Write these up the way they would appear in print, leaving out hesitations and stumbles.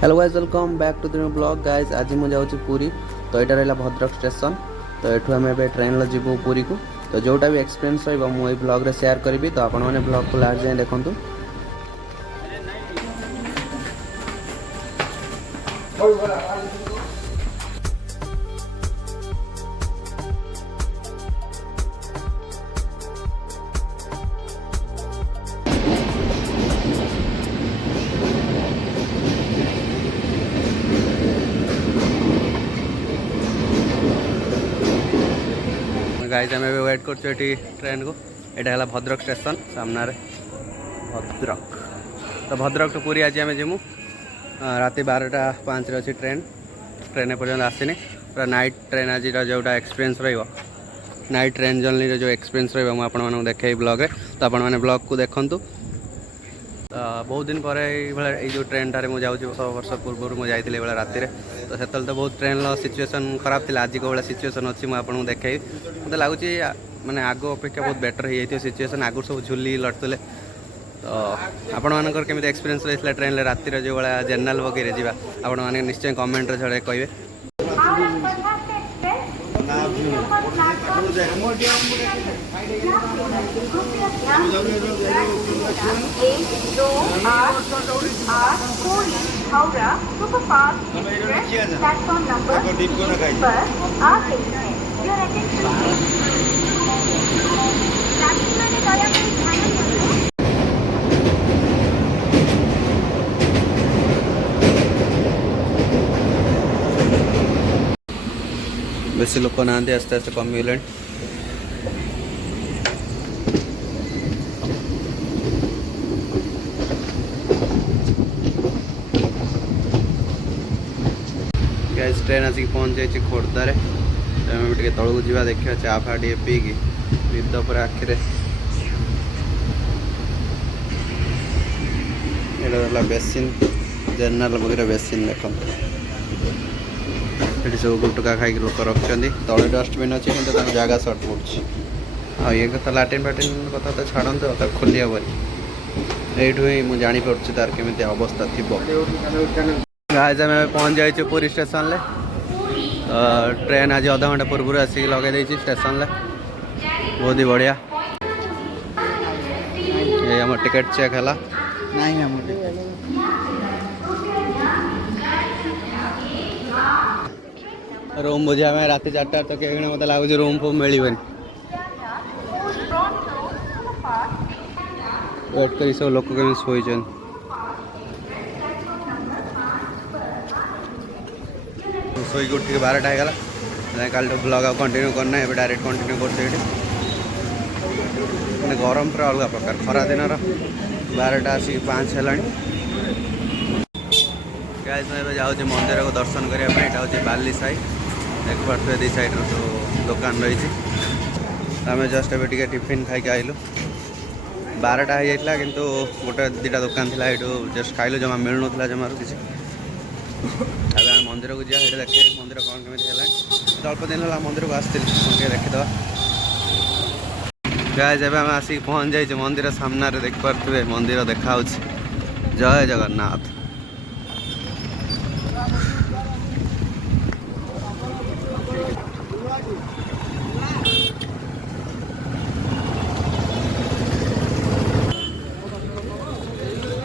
Hello guys, welcome back to the new blog guys. आज मुझे जाऊँ पुरी। तो यहाँ रहा भद्रक स्टेशन। तो ये आम ए ट्रेन जीवु पुरी को। तो जोटा भी एक्सपीरियंस रही ब्लॉग रे शेयर करी। तो आपण मैंने ब्लॉग को लास्ट जाए देखूँ। गाइस आम वेट कर ट्रेन को। यहाँ है भद्रक स्टेशन सामने भद्रक। तो भद्रक टू पुरी आज आम जीमु। राति 12:05 अच्छी ट्रेन पर्यटन आसनी। पूरा नाइट ट्रेन आज जोटा एक्सपीरियंस रही नाइट ट्रेन जर्नी जो एक्सपीरियंस रहा देखे ब्लॉग। तो आपण मैंने ब्लॉग को देखूँ। बहुत दिन पर जो ट्रेन टारे मुझे 6 वर्ष पूर्व मुझे जाइए राति। तो से तो बहुत ट्रेन सिचुएसन खराब थी। आज को सिचुएसन अच्छी मुझे देखे मत लगुच माने आग अपेक्षा बहुत बेटर हो सिचुएसन। आगु सब झुली लटुले। तो आपण मानकर केमी एक्सपीरियंस रही ट्रेन राति जो भाया जनरल बगीरे जावा आपण मैंने निश्चय कमेंट रे कहे। Howrah superfast express platform number 3 पर आ गई है। योर अटेंशन यात्रीମାନେ ଦୟାକରି ଧ୍ୟାନ ଦିଅନ୍ତୁ। बेसी लोक ना आस्ते आस्ते कमिले। गैस ट्रेन आसिक पहुँच जाइए खोर्धारे। टे तौक जा देखा चा फा टे पीकि निद पूरा आखिरे। यहाँ बेसिन जनरल बगैर बेसिन देख ये सब गुटका खाई लोक रखते। तले डस्टबिन अच्छी कि जगह सर्ट पड़े। ये कथा लाट्रिन फाट्रिन कथा तो छाड़ते खोली हेनी। यू ही मुझे जापर तार केमी अवस्था थी। आज आम पहुँच जाइए पुरी स्टेशन। ट्रेन आज आधा घंटा पूर्व आसिक लगे स्टेशन। बहुत ही बढ़िया। ये आम टिकेट चेक है रूम बुझा में रात 4टा तो कहीं मत लगुच रूम फूम मिल वेट कर सब लोक केमी शोचन। शोक उठ 12टा होगा। कल ब्लॉग आ कंटिन्यू करना है। डायरेक्ट कंटिन्यू कर गरम पूरा अलग प्रकार। खरा दिन 12टा आसिक 5 है। गाइस मैं जाऊँ मंदिर को दर्शन करने। यहाँ हूँ बाली साई देख पारे। दी साइड सब दुकान रही। आम जस्ट ए टिफिन खाई आइलु। 12टा हो जाता किंतु गोटे 2टा दुकान थी। ये जस्ट खाइलु जमा मिलू ना जमार किसी। आम मंदिर को जा देखे मंदिर कौन केमी है। अल्प दिन है मंदिर को आसती देखीद। गाइस एवं आम आसिक पहुँच जाइए मंदिर सामने। देख पारे मंदिर देखा। जय जगन्नाथ।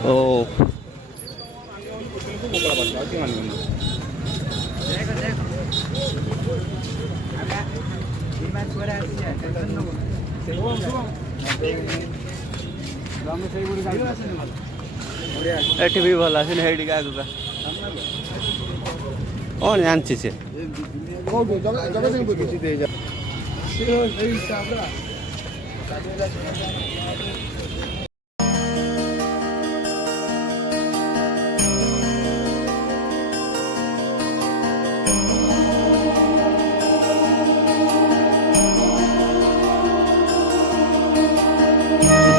ओ एठी भी भल आसे हेडी का आगुका कौन जानछि से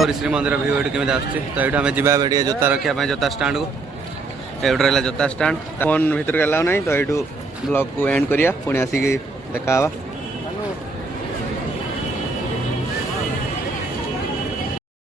श्री मंदिर व्यू ये केमी आसुच्छी। तो ये आम जा जोता रखापी जोता स्टाण्ड को। ये रहा जोता स्टाण्ड। फोन भर अलाउ ना। तो यू ब्लॉग को एंड करिया पुणी आसिक देखा।